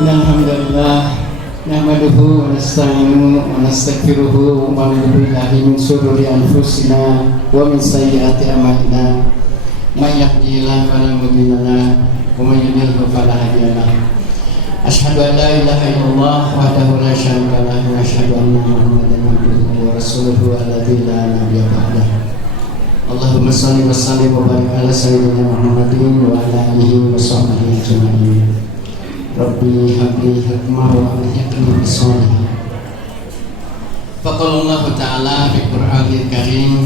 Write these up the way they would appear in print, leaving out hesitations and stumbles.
Alhamdulillah nahmaduhu wa nasta'inuhu wa nastaghfiruhu wa na'udzu billahi min shururi anfusina wa min sayyiati a'malina may yahdihillahu fala mudilla lahu wa may yudlil fala hadiya lahu asyhadu an la ilaha illallah wahdahu la syarika lahu wa asyhadu anna muhammadan abduhu wa rasuluhu alladzi la nabiyya ba'dahu. Allahumma shalli wa sallim wa barik ala sayyidina Muhammadin wa ala alihi wa sahbihi ajma'in. Rabbi habli hikmah wa alhiqni bis-shalihin. Faqala Allah Ta'ala fi Qur'anil Karim.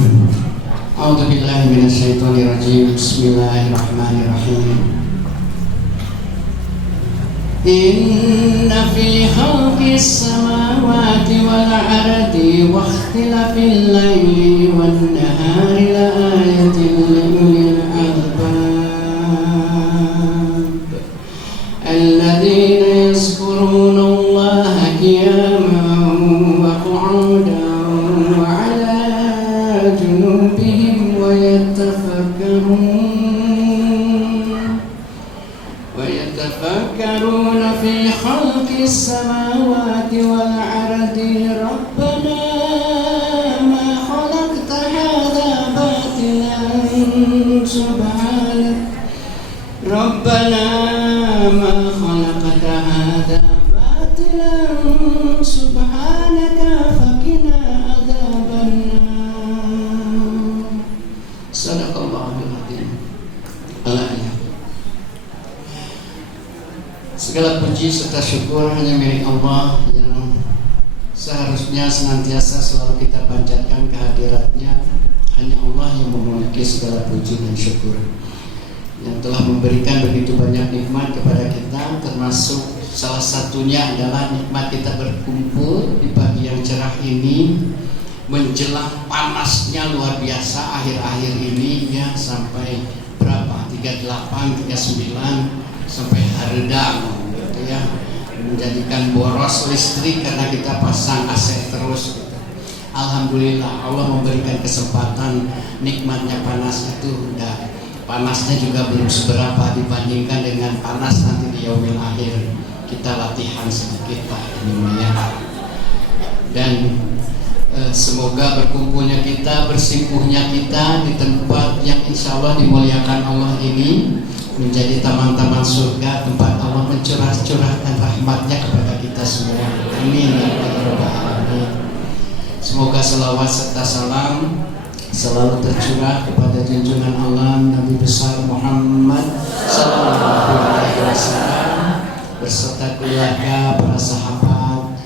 A'udzu billahi minasy syaithanir rajim. Bismillahirrahmanirrahim. Inna fi khalqis samawati wal ardi wa ikhtilafil laili wan nahari la ayatin li ulil albab الذين يذكرون الله قياما وقعودا وعلى جنوبهم ويتفكرون في خلق السماوات والأرض ربنا ما خلقت هذا باطلا سبحانك ربنا ما خلقت هذا باطلا سبحانك فقنا عذاب النار. صدق الله العظيم. Segala puji serta syukur hanya milik Allah yang seharusnya senantiasa selalu kita panjatkan kehadiratnya. Hanya Allah yang memiliki segala puji dan syukur, yang telah memberikan begitu banyak nikmat kepada kita, termasuk salah satunya adalah nikmat kita berkumpul di pagi yang cerah ini menjelang panasnya luar biasa akhir-akhir ini ya, sampai berapa? 38, 39 sampai haredang gitu ya, menjadikan boros listrik karena kita pasang AC terus gitu. Alhamdulillah Allah memberikan kesempatan, nikmatnya panas itu udah, panasnya juga belum seberapa dibandingkan dengan panas nanti di yaumil akhir. Kita latihan sedikit lah ini ya. Dan semoga berkumpulnya kita, bersimpuhnya kita di tempat yang insya Allah dimuliakan Allah ini menjadi taman-taman surga, tempat Allah mencurahkan rahmatnya kepada kita semua. Amin ya rabbal alamin. Semoga selawat serta salam selalu tercurah kepada junjungan Allah Nabi besar Muhammad sallallahu alaihi wasallam beserta keluarga, para sahabat,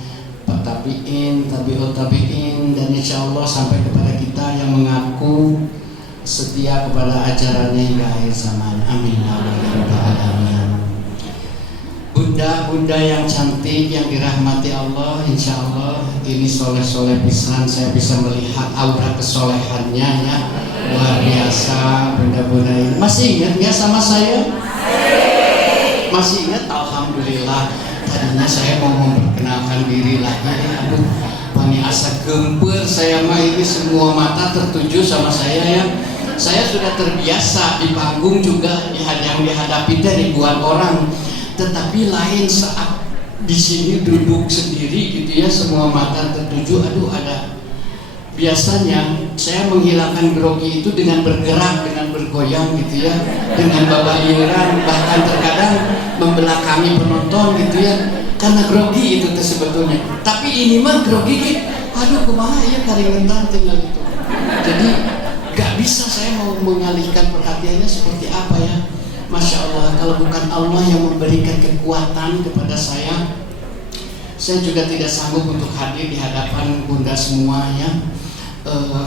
para tabi'in, tabi'ut tabi'in, dan insyaallah sampai kepada kita yang mengaku setia kepada ajarannya hingga akhir zaman. Amin ya rabbal alamin. Bunda-bunda yang cantik yang dirahmati Allah, insya Allah ini soleh-soleh pisan. Saya bisa melihat aura kesolehannya ya, luar biasa bunda-bunda ini. Masih ingat ya sama saya? Masih ingat? Alhamdulillah. Tadinya saya mau memperkenalkan diri lagi. Aduh, pani asa gempur saya mah, ini semua mata tertuju sama saya ya. Saya sudah terbiasa di panggung juga yang dihadapi ribuan orang. Tetapi lain saat di sini duduk sendiri gitu ya, semua mata tertuju. Aduh, ada. Biasanya saya menghilangkan grogi itu dengan bergerak, dengan bergoyang gitu ya, dengan babahiran, bahkan terkadang membelakangi penonton gitu ya, karena grogi itu sebetulnya. Tapi ini mah grogi, aduh kumaha ya karingetan tinggal itu. Jadi gak bisa saya mau mengalihkan perhatiannya seperti apa ya. Masya Allah, kalau bukan Allah yang memberikan kekuatan kepada saya juga tidak sanggup untuk hadir di hadapan bunda semua ya.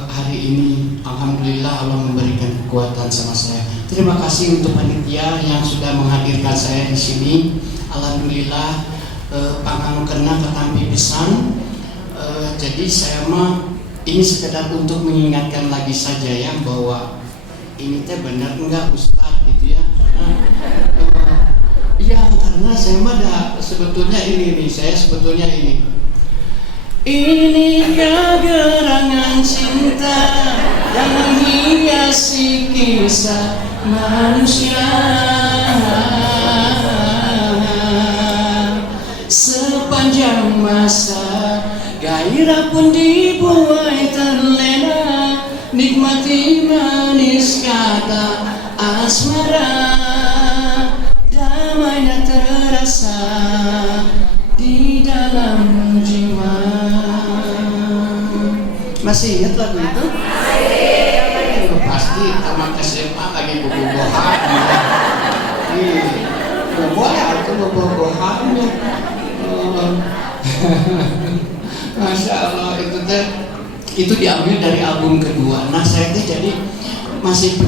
Hari ini alhamdulillah Allah memberikan kekuatan sama saya. Terima kasih untuk panitia yang sudah menghadirkan saya di sini. Alhamdulillah pangkang kena ketampi pisan. Jadi saya mah ini sekedar untuk mengingatkan lagi saja ya, bahwa ini teh benar enggak Ustadz gitu ya. Iya, karena saya mah sebetulnya ini kegerangan cinta yang menghiasi kisah manusia. sepanjang masa. Gairah pun dibuai terlena, nikmati manis kata asmara, damainya terasa di dalam jiwa. Masih ingat lagu itu? Pasti tamat SMA lagi bobogohan. Boleh aku bobogohannya. Masya Allah, itu diambil dari album kedua. Nah saya tuh jadi masih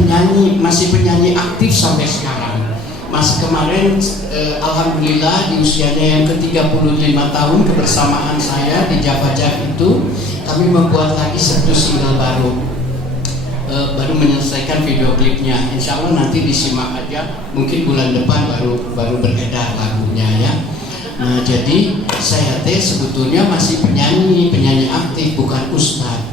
penyanyi aktif sampai sekarang. Mas kemarin alhamdulillah di usianya yang ke-35 tahun kebersamaan saya di Java Jazz itu, kami membuat lagi satu single baru menyelesaikan video klipnya. Insya Allah nanti disimak aja, mungkin bulan depan baru beredar lagunya ya. Nah jadi saya sebetulnya masih penyanyi aktif, bukan ustadz.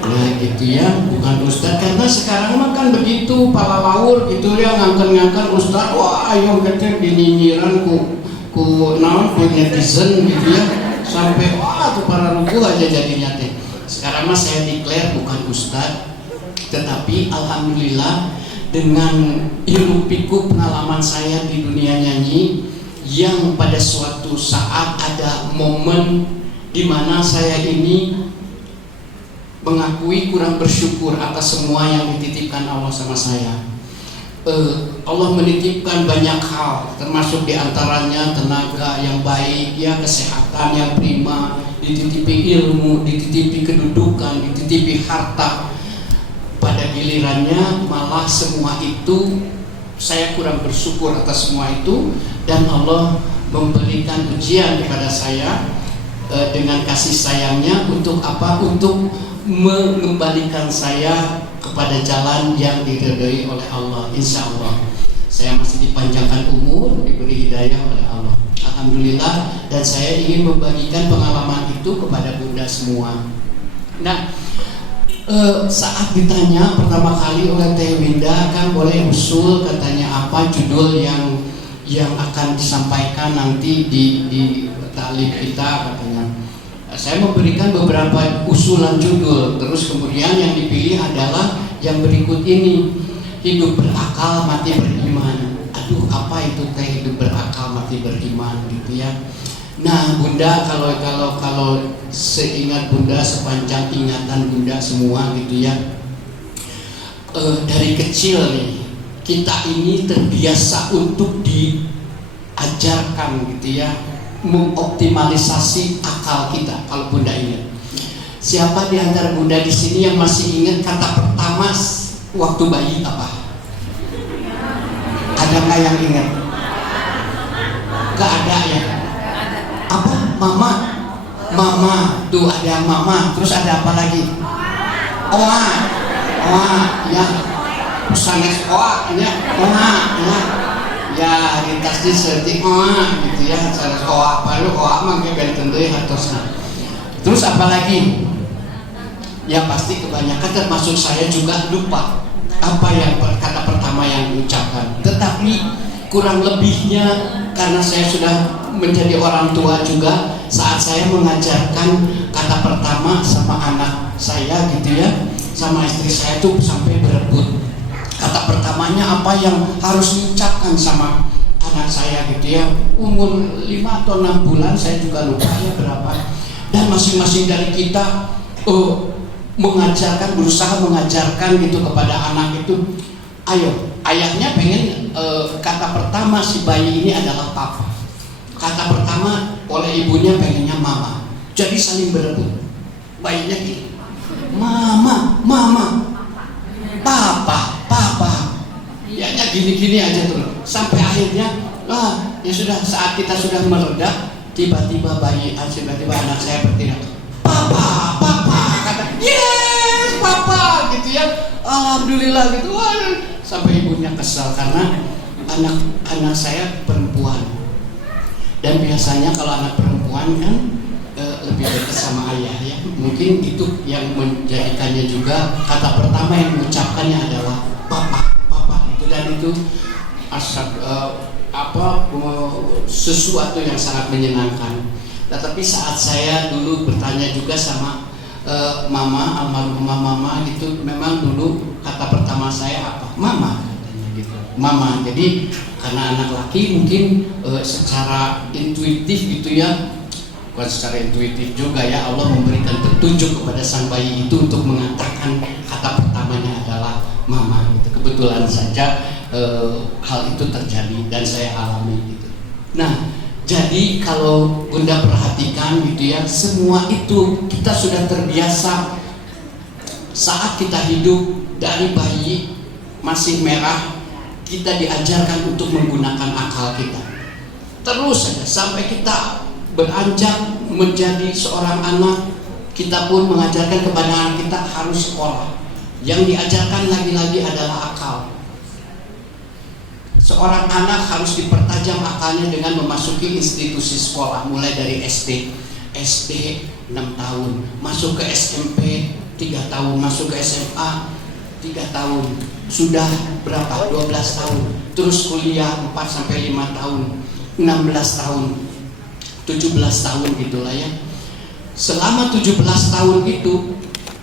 Nah gitu ya, bukan ustadz, karena sekarang mah kan begitu pala laur gitu ya, ngangkan ustadz, wah ayo kita dinyinyiran ku naon ku netizen gitu ya, sampai wah tuh para ruku aja jadinya teh. Sekarang mah saya declare bukan ustadz, tetapi alhamdulillah dengan ilmu pikuk pengalaman saya di dunia nyanyi, yang pada suatu saat ada momen di mana saya ini mengakui kurang bersyukur atas semua yang dititipkan Allah sama saya. Allah menitipkan banyak hal, termasuk diantaranya tenaga yang baik, ya kesehatan yang prima, dititipi ilmu, dititipi kedudukan, dititipi harta. Pada gilirannya malah semua itu saya kurang bersyukur atas semua itu, dan Allah memberikan ujian kepada saya dengan kasih sayangnya untuk apa? Untuk mengembalikan saya kepada jalan yang diridhai oleh Allah. Insya Allah saya masih dipanjangkan umur, diberi hidayah oleh Allah, alhamdulillah. Dan saya ingin membagikan pengalaman itu kepada bunda semua. Nah saat ditanya pertama kali oleh Teh Winda, kan boleh usul katanya apa judul yang akan disampaikan nanti di talib kita katanya. Saya memberikan beberapa usulan judul, terus kemudian yang dipilih adalah yang berikut ini, hidup berakal mati beriman. Aduh apa itu teh hidup berakal mati beriman gitu ya. Nah bunda, kalau seingat bunda, sepanjang ingatan bunda semua gitu ya, dari kecil nih kita ini terbiasa untuk diajarkan gitu ya, mengoptimalisasi akal kita. Kalau bunda ingat, siapa di antara bunda di sini yang masih ingat kata pertama waktu bayi apa? Ada nggak yang ingat? Gak ada ya? Apa? Mama tuh ada mama, terus ada apa lagi? Oa ya, sanes oa ya, ya rintas di seperti oa gitu ya, sanes oa baru oa mah benten deui hartosna. Terus apa lagi? Ya pasti kebanyakan termasuk saya juga lupa apa yang kata pertama yang diucapkan. Tetapi kurang lebihnya karena saya sudah menjadi orang tua juga, saat saya mengajarkan kata pertama sama anak saya gitu ya, sama istri saya tuh sampai berebut kata pertamanya apa yang harus diucapkan sama anak saya gitu ya. Umur 5 atau 6 bulan, saya juga lupa ya berapa. Dan masing-masing dari kita berusaha mengajarkan gitu kepada anak itu, ayo, ayahnya pengen kata pertama si bayi ini adalah papa. Kata pertama oleh ibunya pengennya mama. Jadi saling berebut. Bayinya gitu, mama, papa. Ya gini-gini aja tuh. Sampai akhirnya, ya sudah, saat kita sudah mereda, tiba-tiba anak saya berteriak, papa, kata, yes, papa, gitu ya. Alhamdulillah gitu. Sampai ibunya kesal karena anak saya perempuan. Dan biasanya kalau anak perempuan kan lebih dekat sama ayah ya. Mungkin itu yang menjadikannya juga kata pertama yang mengucapkannya adalah papa gitu. Dan itu sesuatu yang sangat menyenangkan. Tetapi saat saya dulu bertanya juga sama mama, almarhumah mama gitu, memang dulu kata pertama saya apa? Mama katanya gitu. Mama. Jadi karena anak laki mungkin secara intuitif gitu ya, bukan secara intuitif juga ya, Allah memberikan petunjuk kepada sang bayi itu untuk mengatakan kata pertamanya adalah mama gitu. Kebetulan saja hal itu terjadi dan saya alami gitu. Nah, jadi kalau Bunda perhatikan gitu ya, semua itu kita sudah terbiasa saat kita hidup dari bayi masih merah, kita diajarkan untuk menggunakan akal kita. Terus saja sampai kita beranjak menjadi seorang anak, kita pun mengajarkan kepada anak kita harus sekolah. Yang diajarkan lagi-lagi adalah akal. Seorang anak harus dipertajam akalnya dengan memasuki institusi sekolah, mulai dari SD 6 tahun, masuk ke SMP 3 tahun, masuk ke SMA 3 tahun, sudah berapa? 12 tahun, terus kuliah 4 sampai 5 tahun, 16 tahun, 17 tahun gitulah ya. Selama 17 tahun itu,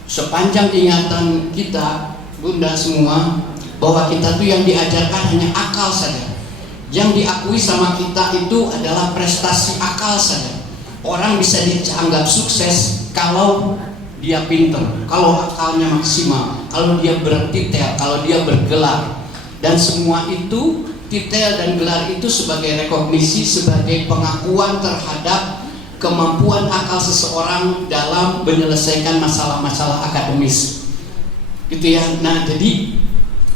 sepanjang ingatan kita, Bunda semua, bahwa kita tuh yang diajarkan hanya akal saja. Yang diakui sama kita itu adalah prestasi akal saja. Orang bisa dianggap sukses kalau dia pinter, kalau akalnya maksimal, kalau dia bertitel, kalau dia bergelar. Dan semua itu, titel dan gelar itu sebagai rekognisi, sebagai pengakuan terhadap kemampuan akal seseorang dalam menyelesaikan masalah-masalah akademis. Gitu ya. Nah, jadi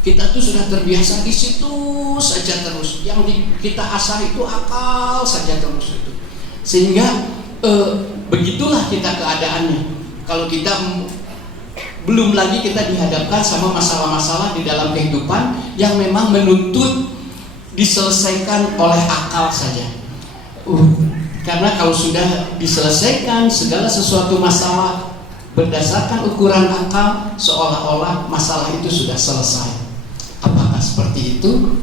kita tuh sudah terbiasa di situ saja terus. Yang kita asah itu akal saja terus itu. Sehingga begitulah kita keadaannya. Kalau kita belum lagi kita dihadapkan sama masalah-masalah di dalam kehidupan yang memang menuntut diselesaikan oleh akal saja. Karena kalau sudah diselesaikan segala sesuatu masalah berdasarkan ukuran akal, seolah-olah masalah itu sudah selesai. Apakah seperti itu?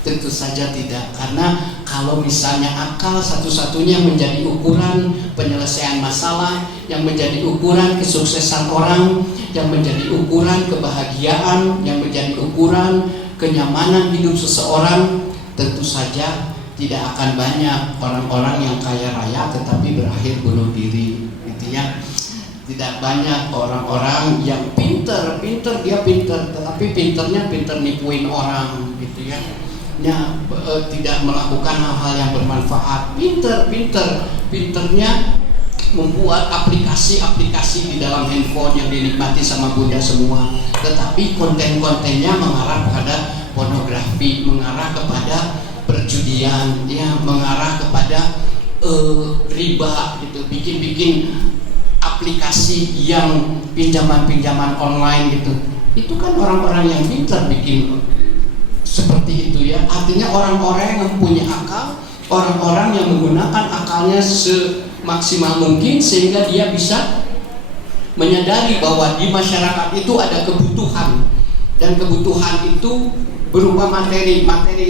Tentu saja tidak. Karena kalau misalnya akal satu-satunya menjadi ukuran penyelesaian masalah, yang menjadi ukuran kesuksesan orang, yang menjadi ukuran kebahagiaan, yang menjadi ukuran kenyamanan hidup seseorang, tentu saja tidak akan banyak orang-orang yang kaya raya tetapi berakhir bunuh diri, gitu ya. Tidak banyak orang-orang yang pinter dia pinter, tetapi pinternya pinter nipuin orang, gitu ya. Tidak melakukan hal-hal yang bermanfaat. Pinternya membuat aplikasi-aplikasi di dalam handphone yang dinikmati sama Bunda semua, tetapi konten-kontennya mengarah kepada pornografi, mengarah kepada perjudian, ya, mengarah kepada riba, gitu. Bikin aplikasi yang pinjaman online gitu. Itu kan orang-orang yang pintar bikin seperti itu ya. Artinya orang-orang yang punya akal, orang-orang yang menggunakan akalnya semaksimal mungkin sehingga dia bisa menyadari bahwa di masyarakat itu ada kebutuhan, dan kebutuhan itu berupa materi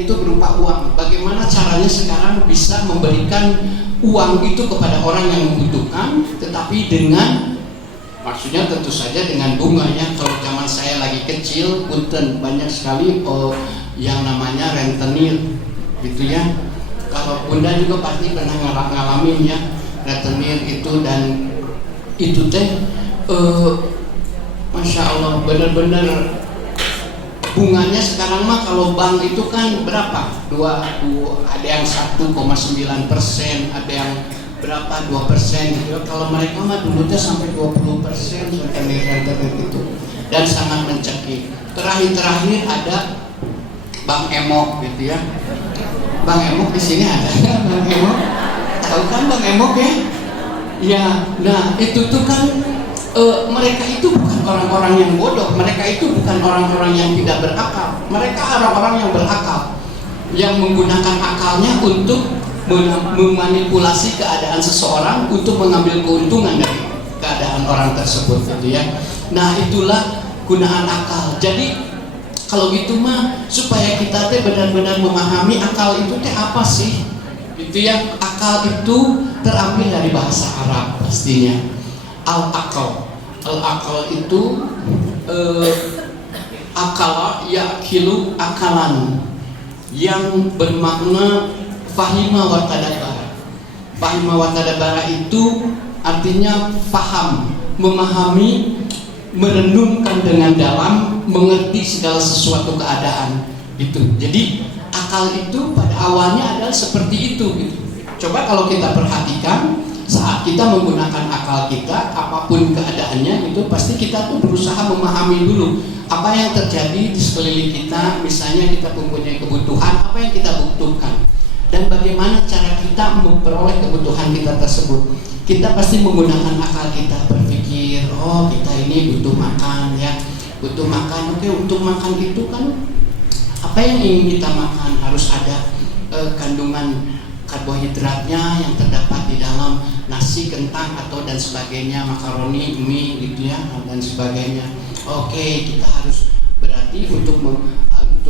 itu berupa uang. Bagaimana caranya sekarang bisa memberikan uang itu kepada orang yang membutuhkan, tetapi dengan, maksudnya tentu saja dengan bunganya. Kalau zaman saya lagi kecil, punten, banyak sekali yang namanya rentenir, gitu ya. Kalau Bunda juga pasti pernah ngalamin ya, rentenir itu. Dan itu teh Masya Allah, benar-benar bunganya sekarang mah kalau bank itu kan berapa? Ada yang 1,9%, ada yang berapa 2% gitu. Kalau mereka mah dulu sampai 20% rentenir itu, dan sangat mencekik. Terakhir ada Bank Emok, gitu ya. Bank Emok di sini ada. Bank Emok, tahu kan Bank Emok ya? Ya, nah itu tuh kan mereka itu bukan orang-orang yang bodoh, mereka itu bukan orang-orang yang tidak berakal, mereka orang-orang yang berakal, yang menggunakan akalnya untuk memanipulasi keadaan seseorang untuk mengambil keuntungan dari keadaan orang tersebut, gitu ya. Nah, itulah gunaan akal. Jadi Kalau gitu mah supaya kita teh benar-benar memahami akal itu teh apa sih? Itu ya, akal itu terambil dari bahasa Arab pastinya. Al-akal. Al-akal itu akala yakilu akalan, yang bermakna fahima wa tadabbara. Fahima wa tadabbara itu artinya faham, memahami, merenungkan dengan dalam, mengerti segala sesuatu keadaan itu. Jadi akal itu pada awalnya adalah seperti itu gitu. Coba kalau kita perhatikan, saat kita menggunakan akal kita, apapun keadaannya itu pasti kita tuh berusaha memahami dulu apa yang terjadi di sekeliling kita. Misalnya kita mempunyai kebutuhan, apa yang kita butuhkan, dan bagaimana cara kita memperoleh kebutuhan kita tersebut. Kita pasti menggunakan akal kita, berpikir, oh kita ini butuh makan ya, butuh makan. Oke, untuk makan itu kan apa yang ingin kita makan harus ada kandungan karbohidratnya yang terdapat di dalam nasi, kentang atau dan sebagainya, makaroni, mie gitu ya, dan sebagainya. Oke, kita harus berarti untuk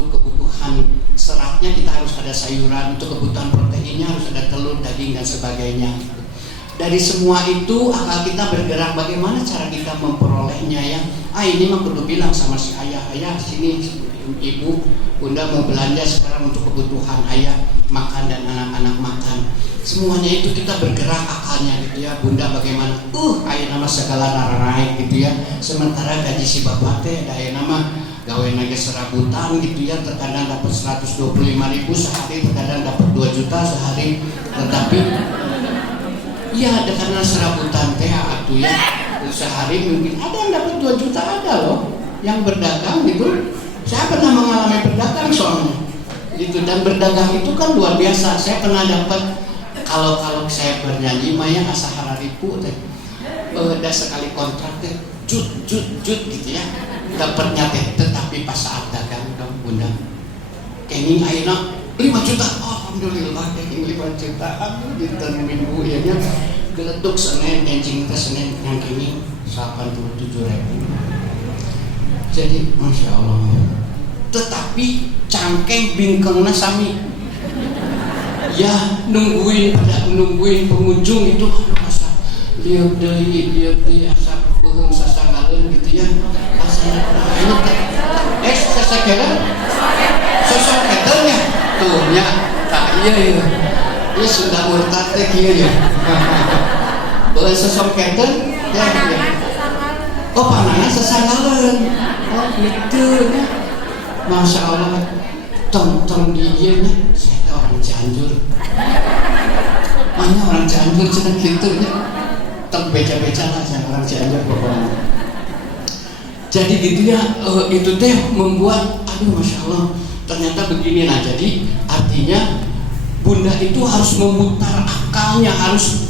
kebutuhan seratnya kita harus ada sayuran, untuk kebutuhan proteinnya harus ada telur, daging dan sebagainya. Dari semua itu akal kita bergerak, bagaimana cara kita memperolehnya ya. Ini mah perlu bilang sama si ayah, ayah sini ibu, bunda mau belanja sekarang untuk kebutuhan ayah makan dan anak-anak makan. Semuanya itu kita bergerak akalnya gitu ya. Bunda bagaimana? Ayah nama segala nararai gitu ya. Sementara gaji si bapak teh ayah nama gawe naga serabutan gitu ya. Terkadang dapat 125.000 sehari, terkadang dapat 2 juta sehari. Tetapi iya, ada karena serabutan teh atuh ya. Sehari mungkin ada yang dapat 2 juta, ada loh yang berdagang gitu. Saya pernah mengalami berdagang soalnya gitu, dan berdagang itu kan luar biasa. Saya pernah dapat, kalau saya bernyanyi maya asa hararipu teh, ada sekali kontrak teh jut gitu ya, dapatnya teh. Tetapi pas saat dagang dong bunda kenging ayeuna 5 juta, alhamdulillah kenging 5 juta, aduh dinten minggu ya nya geleduk Senin kencing teh Senin yang kenging 87.000. Jadi masya Allah. Tetapi cangkeng bingkengna sami ya, nungguin pengunjung itu asa lihat deui asa beuheung sasangaleun gitu ya, asa sasakeun sosokkeun ya tuh nya iya ieu sudah murtad teh kieu ya. Beuh sosokkeun ya gitu. Oh panana sasangaleun, oh gitu ya. Masya Allah, tong di iya nya, saya orang Cianjur. Mana orang Cianjur cenah kitu nya. Tong beca-beca lah saya orang Cianjur pokoknya. Jadi gitu ya, itu teh membuat aduh Masya Allah, ternyata begini. Nah jadi artinya bunda itu harus memutar akalnya, harus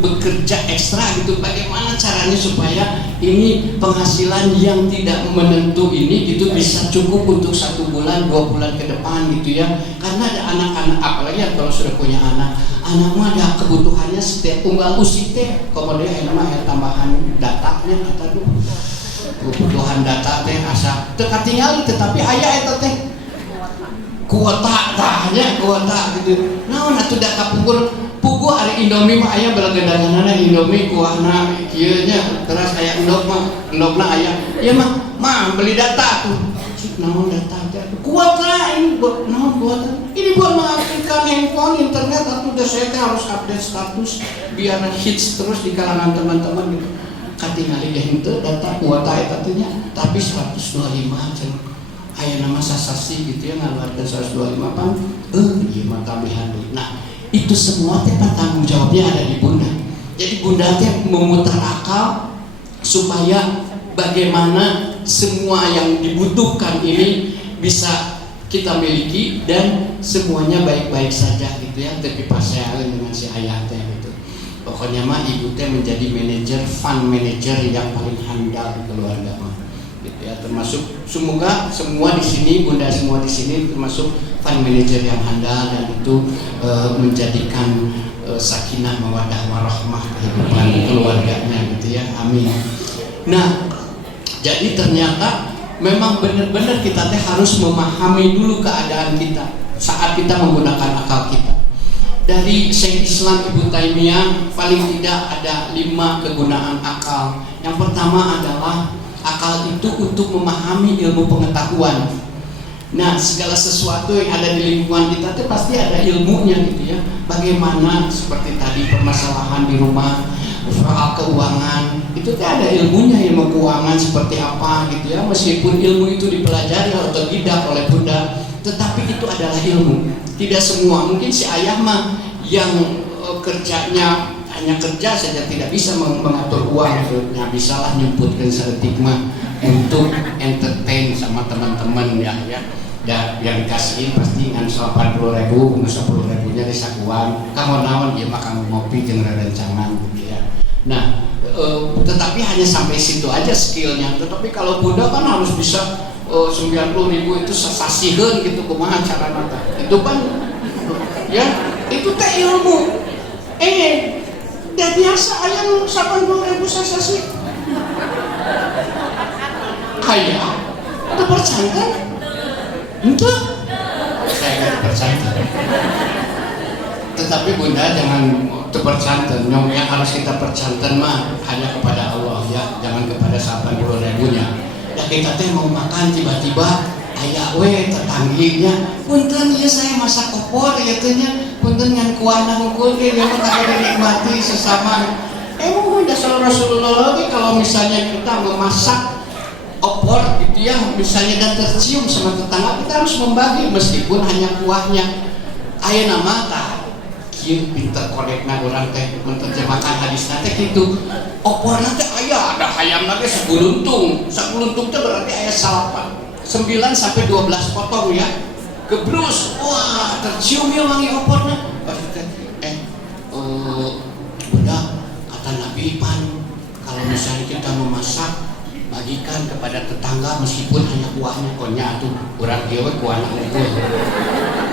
bekerja ekstra gitu. Bagaimana caranya supaya ini penghasilan yang tidak menentu ini gitu bisa cukup untuk 1 bulan 2 bulan ke depan gitu ya. Karena ada anak-anak, apalagi kalau sudah punya anak mah ada kebutuhannya setiap unggal usik teh komode nama ya tambahan datanya kata tuh kebutuhan data teh asa teu katingali, tetapi aya eta teh kuota tahnya kuota gitu. Naon atuh da kapungkur pugu hari Indomie mah aya belagedanganana Indomie kuahna kieu nya, terus aya endogna aya. Ieu mah beli data tuh. Naon data teh? Kuota ini buat naon kuota? Ini buat mengaktifkan handphone, internet, atau udah saya harus update status biar hits terus di kalangan teman-teman gitu. Katingali ge henteu data kuota eta teh nya, tapi 125 cenah. Aya nama sasasi gitu ya, ngaluarkeun 125 pan. Ieu mah tambahan deui. Nah, itu semua teh tanggung jawabnya ada di bunda. Jadi bunda teh memutar akal supaya bagaimana semua yang dibutuhkan ini bisa kita miliki dan semuanya baik-baik saja gitu ya. Tapi pas saya dengan si ayah teh gitu, pokoknya mah ibu teh menjadi manajer, fund manager yang paling handal di keluarga mah gitu ya. Termasuk semoga semua di sini, bunda semua di sini termasuk fund manager yang handal, dan itu menjadikan sakinah mawaddah warahmah kehidupan keluarganya gitu ya. Amin. Nah, jadi ternyata memang benar-benar kita teh harus memahami dulu keadaan kita saat kita menggunakan akal kita. Dari Syekh Islam Ibnu Taimiyah paling tidak ada 5 kegunaan akal. Yang pertama adalah akal itu untuk memahami ilmu pengetahuan. Nah, segala sesuatu yang ada di lingkungan kita itu pasti ada ilmunya gitu ya. Bagaimana seperti tadi permasalahan di rumah, soal keuangan, itu ada ilmunya, ilmu keuangan seperti apa gitu ya. Meskipun ilmu itu dipelajari atau tidak oleh Buddha, tetapi itu adalah ilmu. Tidak semua, mungkin si ayah mah yang kerjanya hanya kerja saja, tidak bisa mengatur uang, ya bisalah nyebutkan sedetik mah untuk entertain sama teman-teman ya. Dan yang dikasihin pasti ngan 80.000, 10.000-nya di sakuan. Kamu naon dia mah kamu ngopi jeung rerencangan gitu ya. Nah, tetapi hanya sampai situ aja skillnya. Tetapi kalau Buddha kan harus bisa 90.000 itu sasasiheun gitu kumaha carana. Itu kan ya, itu teh ilmu. Dan biasa aya 80.000 sasasi. Kaya itu bercantan. Entah, saya nggak bercantan. Tetapi Bunda jangan bercantan. Yang harus kita bercantan mah hanya kepada Allah ya, jangan kepada 80.000-nya. Ya kita teh mau makan tiba-tiba aya we tetangginya, punten ieu saya masak opor ya teh nya, punten ngan kuahna hungkul ge mah kada dinikmati sesama. Emang dasar Rasulullah lagi kalau misalnya kita memasak opor gitu ya, misalnya dan tercium sama tetangga, kita harus membagi meskipun hanya kuahnya. Aya nama tah kieu pinter kodekna urang teh menerjemahkan hadis teh kitu. Oporna teh aya ada hayamna teh saguluntung. Saguluntung teh berarti aya 9 sampai 12 potong ya. Gebrus. Wah, tercium ya wangi oporna. Budak kata Nabi Pan, kalau misalnya kita memasak bagikan kepada tetangga meskipun hanya kuahnya, konya atuh urang kieu we kuahna hungkul.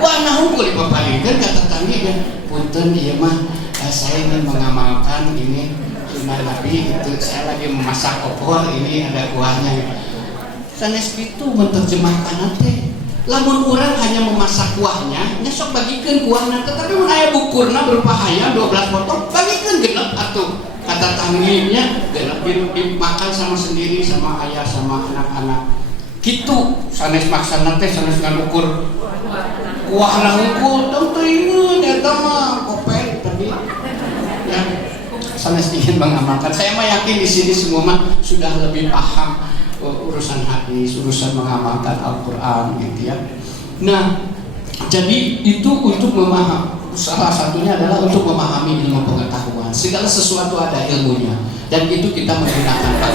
Kuahna hungkul dipapalikeun ka tetangga, punten ieu mah saya ingin mengamalkan ini sunnah Nabi, itu saya lagi memasak opor ini ada kuahnya. Sanes kitu menerjemahkan teh. Lamun urang hanya memasak kuahnya, nya sok bagikeun kuahna, tetapi mun aya bukurna berupa hayam 12 potong, bagikeun genep atuh. Kata tanggihnya dimakan sama sendiri, sama ayah, sama anak-anak gitu. Sanes maksana teh sanes ngalukur kuahna hungkul tong teuing eta mah kopet tadi ya. Sanes ingin mengamalkan. Saya mah yakin di sini semua mah sudah lebih paham urusan hadis, urusan mengamalkan Al-Qur'an gitu ya. Nah, jadi itu untuk memahami. Salah satunya adalah untuk memahami ilmu pengetahuan. Segala sesuatu ada ilmunya, dan itu kita menggunakan akal.